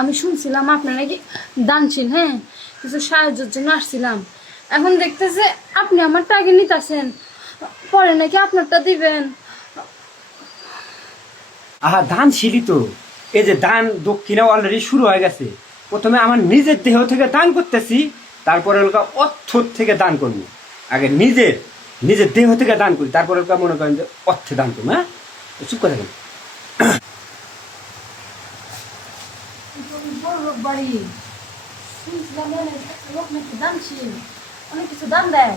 আমি শুনছিলাম আপনার নাকি দানশীল, হ্যাঁ, কিছু সাহায্যের জন্য আসছিলাম। এখন দেখতেছে আপনি আমারটা আগে নিতেছেন, পরে নাকি আপনারটা দিবেন। আহা, দানশীলই তো। এই যে দান দক্ষিণা অলরেডি শুরু হয়ে গেছে। প্রথমে আমার নিজের দেহ থেকে দান করতেছি, তারপরে ওটা অর্থ থেকে দান করবো। আগে নিজের নিজের দেহ থেকে দান করি, তারপরে ওটা মনে করেন যে অর্থে দান করবো। হ্যাঁ, চুপ করে থাকেন। বাড়ি শুনছিলাম লোক নাকি দানশীল, অনেক কিছু দান দেয়।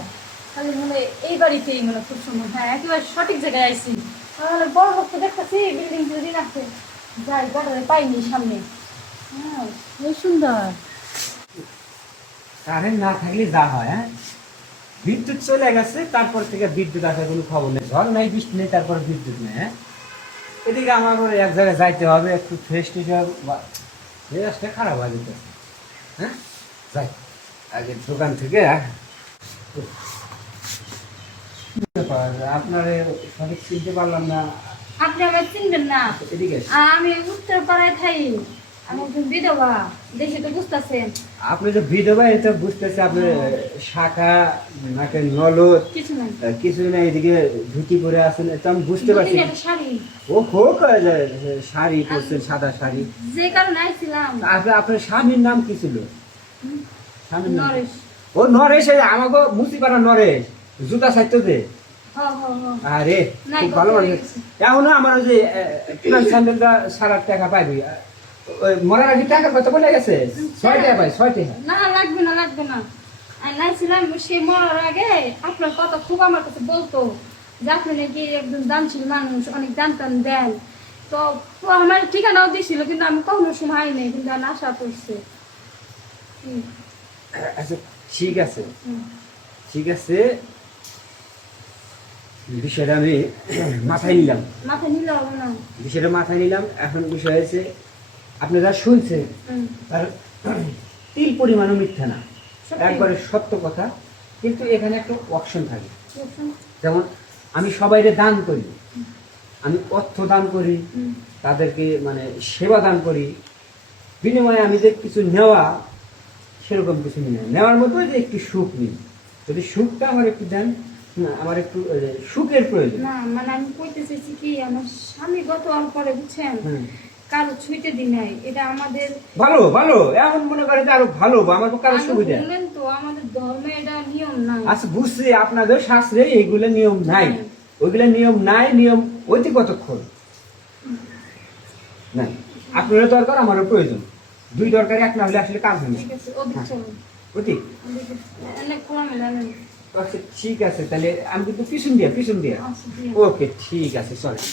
খালি মানে এই বাড়িতেই মানে খুব সুন্দর, হ্যাঁ একেবারে সঠিক জায়গায় আইসি। তাহলে বড় লোক তো দেখতেছি বিল্ডিং টিল্ডিং আছে, যাই বাড়ি পাইনি সামনে। হ্যাঁ খুব সুন্দর। কারেন্ট না থাকলে যা হয়, হ্যাঁ, বিদ্যুৎ চলে গেছে, তারপর থেকে বিদ্যুৎ আসার কোনো খবর নেই। ঝড় নাই, বৃষ্টি নেই, তারপর বিদ্যুৎ নেই। হ্যাঁ, এদিকে আমার এক জায়গায় যাইতে হবে, একটু ফ্রেশ ট্রেশ মেজাজটা খারাপ হয়ে যেতে। হ্যাঁ, যাই আগে দোকান থেকে। আপনার সঠিক চিনতে পারলাম না। আপনি আমার চিনবেন না? এদিকে আমি উত্তর পাড়ায় থাই, আমি একজন বিধবা, দেখে তো বুঝতেছেন। আপনি যে বিধবা এটা বুঝতেছে। আপনি শাখা নাকি নলদ কিছু নাই, কিছু না, এদিকে ধুতি পরে আছেন, এটা আমি বুঝতে পারছি। শাড়ি ও হোক, শাড়ি পরছেন, সাদা শাড়ি। যে কারণে আইছিলাম। আপনার স্বামীর নাম কি ছিল? স্বামীর নাম? নরেশ। ও নরেশ, আমাকে মুসিপাড়া নরেশ, জুতা সাইতো দে। আরে খুব ভালো মানুষ। এখনো আমার ওই যে স্যান্ডেলটা 7,8 টাকা পাইবি। ওই মরার আগে টাকা কত বলে গেছে? 6 টাকা পাই, 6 টাকা। না লাগবে না, লাগবে না। আমি নাইছিলাম সেই মরার আগে আপনার কথা খুব আমার কাছে বলতো যে আপনি নাকি একজন দানশীল মানুষ, অনেক দান টান দেন। তো আমার ঠিকানাও দিয়েছিল, কিন্তু আমি কখনো সময় নেই, কিন্তু আমি আশা করছি। আচ্ছা ঠিক আছে, ঠিক আছে, বিষয়টা আমি মাথায় নিলাম। মাথায় নিলে হবে না। বিষয়টা মাথায় নিলাম। এখন বিষয় হয়েছে, আপনি যা শুনছেন তার তিল পরিমাণও মিথ্যা না, একবারে সত্য কথা। কিন্তু এখানে একটা অপশন থাকে। যেমন আমি সবাইরে দান করি, আমি অর্থ দান করি, তাদেরকে মানে সেবা দান করি, বিনিময়ে আমি যে কিছু নেওয়া সেরকম কিছু নিই না। নেওয়ার মতো যে একটু সুখ নিই, যদি সুখটা আমার একটু দেন, আমার একটু সুখের প্রয়োজন। না মানে আমি কইতে চাইছি কি, আমার স্বামী গত হওয়ার পরে বুঝছেন কারো ছুঁইতে দিন নাই, এটা আমাদের ভালো ভালো। এমন মনে করে যে আরো ভালো, আমার কারো সুবিধা। বললেন তো আমাদের ধর্মে এটা নিয়ম নাই। আচ্ছা বুঝছি, আপনাদের শাস্ত্রে এইগুলো নিয়ম নাই, ওইগুলো নিয়ম নাই। নিয়ম ওইটি কতক্ষণ নাই। আপনারও দরকার, আমারও প্রয়োজন, দুই দরকার, এক না হলে আসলে কাজ হয় না। ঠিক আছে, ওদিক চলুন। ওদিক? অনেক খোলামেলা নেই। আচ্ছা ঠিক আছে, তাহলে আমি কিন্তু পিছন দিয়া। ওকে ঠিক আছে, চলেন।